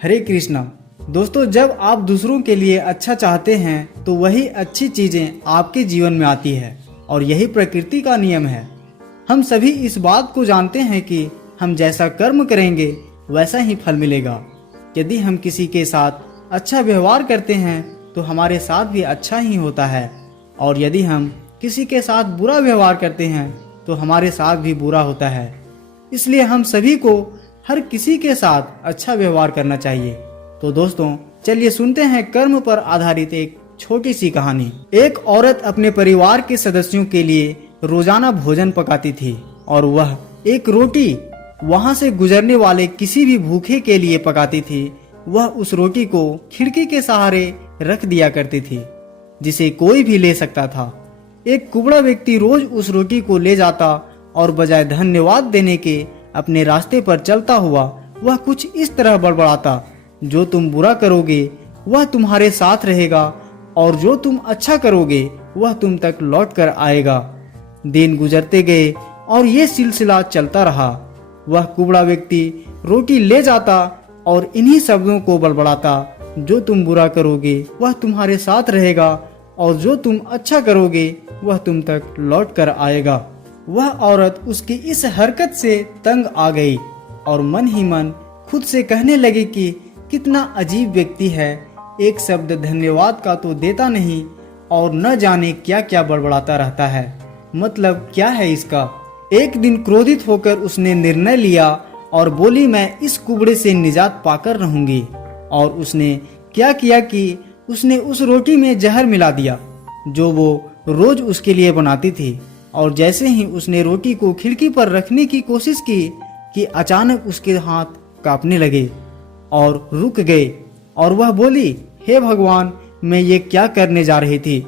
हरे कृष्णा। दोस्तों, जब आप दूसरों के लिए अच्छा चाहते हैं तो वही अच्छी चीजें आपके जीवन में आती है और यही प्रकृति का नियम है। हम सभी इस बात को जानते हैं कि हम जैसा कर्म करेंगे वैसा ही फल मिलेगा। यदि हम किसी के साथ अच्छा व्यवहार करते हैं तो हमारे साथ भी अच्छा ही होता है, और यदि हम किसी के साथ बुरा व्यवहार करते हैं तो हमारे साथ भी बुरा होता है। इसलिए हम सभी को हर किसी के साथ अच्छा व्यवहार करना चाहिए। तो दोस्तों, चलिए सुनते हैं कर्म पर आधारित एक छोटी सी कहानी। एक औरत अपने परिवार के सदस्यों के लिए रोजाना भोजन पकाती थी और वह एक रोटी वहां से गुजरने वाले किसी भी भूखे के लिए पकाती थी। वह उस रोटी को खिड़की के सहारे रख दिया करती थी जिसे कोई भी ले सकता था। एक कुबड़ा व्यक्ति रोज उस रोटी को ले जाता और बजाय धन्यवाद देने के अपने रास्ते पर चलता हुआ वह कुछ इस तरह बड़बड़ाता, जो तुम बुरा करोगे वह तुम्हारे साथ रहेगा और जो तुम अच्छा करोगे वह तुम तक लौट कर आएगा। दिन गुजरते गए और ये सिलसिला चलता रहा। वह कुबड़ा व्यक्ति रोटी ले जाता और इन्हीं शब्दों को बड़बड़ाता, जो तुम बुरा करोगे वह तुम्हारे साथ रहेगा और जो तुम अच्छा करोगे वह तुम तक लौट कर आएगा। वह औरत उसकी इस हरकत से तंग आ गई और मन ही मन खुद से कहने लगी कि कितना अजीब व्यक्ति है, एक शब्द धन्यवाद का तो देता नहीं और न जाने क्या क्या बड़बड़ाता रहता है। मतलब क्या है इसका। एक दिन क्रोधित होकर उसने निर्णय लिया और बोली, मैं इस कुबड़े से निजात पाकर रहूंगी। और उसने क्या किया कि उसने उस रोटी में जहर मिला दिया जो वो रोज उसके लिए बनाती थी। और जैसे ही उसने रोटी को खिड़की पर रखने की कोशिश की कि अचानक उसके हाथ कांपने लगे और रुक गए और वह बोली, हे भगवान, मैं ये क्या करने जा रही थी।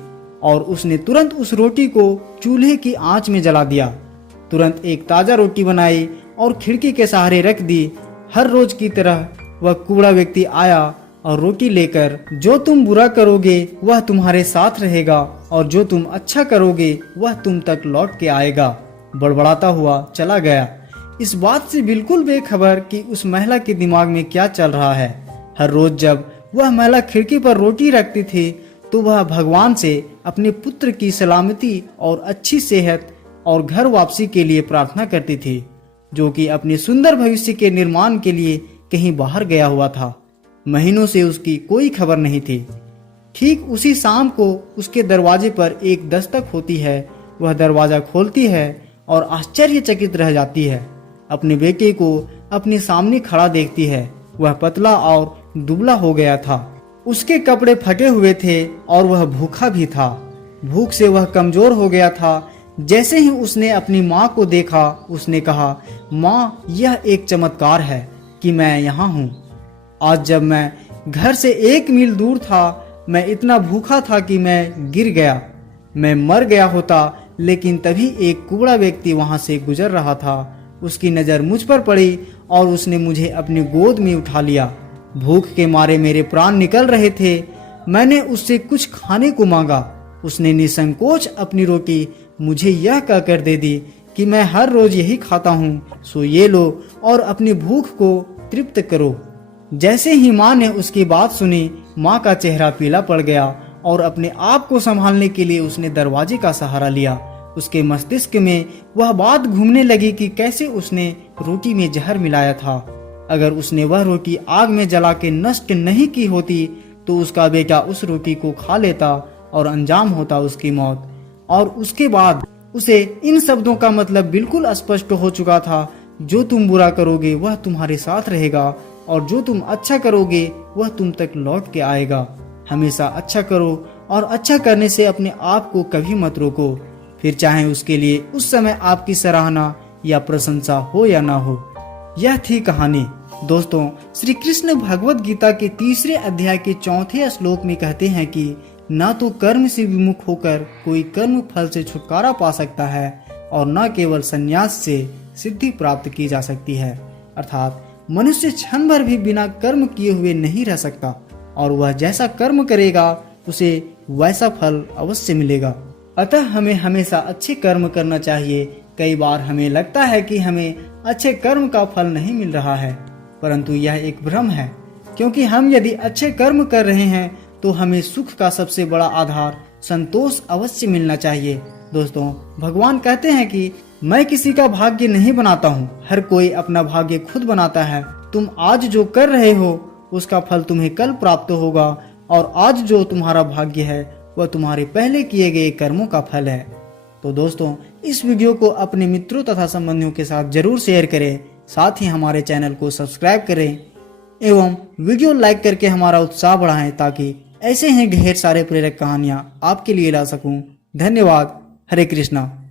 और उसने तुरंत उस रोटी को चूल्हे की आंच में जला दिया। तुरंत एक ताजा रोटी बनाई और खिड़की के सहारे रख दी। हर रोज की तरह वह कुबड़ा व्यक्ति आया और रोटी लेकर, जो तुम बुरा करोगे वह तुम्हारे साथ रहेगा और जो तुम अच्छा करोगे वह तुम तक लौट के आएगा, बड़बड़ाता हुआ चला गया, इस बात से बिल्कुल बेखबर कि उस महिला के दिमाग में क्या चल रहा है। हर रोज जब वह महिला खिड़की पर रोटी रखती थी तो वह भगवान से अपने पुत्र की सलामती और अच्छी सेहत और घर वापसी के लिए प्रार्थना करती थी, जो कि अपने सुंदर भविष्य के निर्माण के लिए कहीं बाहर गया हुआ था। महीनों से उसकी कोई खबर नहीं थी। ठीक उसी शाम को उसके दरवाजे पर एक दस्तक होती है। वह दरवाजा खोलती है और आश्चर्यचकित रह जाती है। अपने बेटे को अपने सामने खड़ा देखती है। वह पतला और दुबला हो गया था। उसके कपड़े फटे हुए थे और वह भूखा भी था। भूख से वह कमजोर हो गया था। जैसे ही उसने अपनी माँ को देखा, उसने कहा, माँ, यह एक चमत्कार है कि मैं यहाँ हूँ। आज जब मैं घर से 1 मील दूर था, मैं इतना भूखा था कि मैं गिर गया। मैं मर गया होता, लेकिन तभी एक कुबड़ा व्यक्ति वहां से गुजर रहा था। उसकी नज़र मुझ पर पड़ी और उसने मुझे अपनी गोद में उठा लिया। भूख के मारे मेरे प्राण निकल रहे थे। मैंने उससे कुछ खाने को मांगा। उसने निसंकोच अपनी रोटी मुझे यह कहकर दे दी कि मैं हर रोज यही खाता हूँ, सो ये लो और अपनी भूख को तृप्त करो। जैसे ही माँ ने उसकी बात सुनी, माँ का चेहरा पीला पड़ गया और अपने आप को संभालने के लिए उसने दरवाजे का सहारा लिया। उसके मस्तिष्क में वह बात घूमने लगी कि कैसे उसने रोटी में जहर मिलाया था। अगर उसने वह रोटी आग में जला के नष्ट नहीं की होती तो उसका बेटा उस रोटी को खा लेता और अंजाम होता उसकी मौत। और उसके बाद उसे इन शब्दों का मतलब बिल्कुल स्पष्ट हो चुका था, जो तुम बुरा करोगे वह तुम्हारे साथ रहेगा और जो तुम अच्छा करोगे वह तुम तक लौट के आएगा। हमेशा अच्छा करो और अच्छा करने से अपने आप को कभी मत रोको, फिर चाहे उसके लिए उस समय आपकी सराहना या प्रशंसा हो या ना हो। यह थी कहानी। दोस्तों, श्री कृष्ण भगवत गीता के 3 अध्याय के 4 श्लोक में कहते हैं कि न तो कर्म से विमुख होकर कोई कर्म फल से छुटकारा पा सकता है और न केवल संन्यास से सिद्धि प्राप्त की जा सकती है। अर्थात मनुष्य क्षण भर भी बिना कर्म किए हुए नहीं रह सकता और वह जैसा कर्म करेगा उसे वैसा फल अवश्य मिलेगा। अतः हमें हमेशा अच्छे कर्म करना चाहिए। कई बार हमें लगता है कि हमें अच्छे कर्म का फल नहीं मिल रहा है, परंतु यह एक भ्रम है। क्योंकि हम यदि अच्छे कर्म कर रहे हैं तो हमें सुख का सबसे बड़ा आधार संतोष अवश्य मिलना चाहिए। दोस्तों, भगवान कहते हैं कि मैं किसी का भाग्य नहीं बनाता हूँ, हर कोई अपना भाग्य खुद बनाता है। तुम आज जो कर रहे हो उसका फल तुम्हें कल प्राप्त होगा, और आज जो तुम्हारा भाग्य है वह तुम्हारे पहले किए गए कर्मों का फल है। तो दोस्तों, इस वीडियो को अपने मित्रों तथा संबंधियों के साथ जरूर शेयर करें, साथ ही हमारे चैनल को सब्सक्राइब करें एवं वीडियो लाइक करके हमारा उत्साह बढ़ाएं, ताकि ऐसे ही ढेर सारे प्रेरक कहानियां आपके लिए ला सकूं। धन्यवाद। हरे कृष्णा।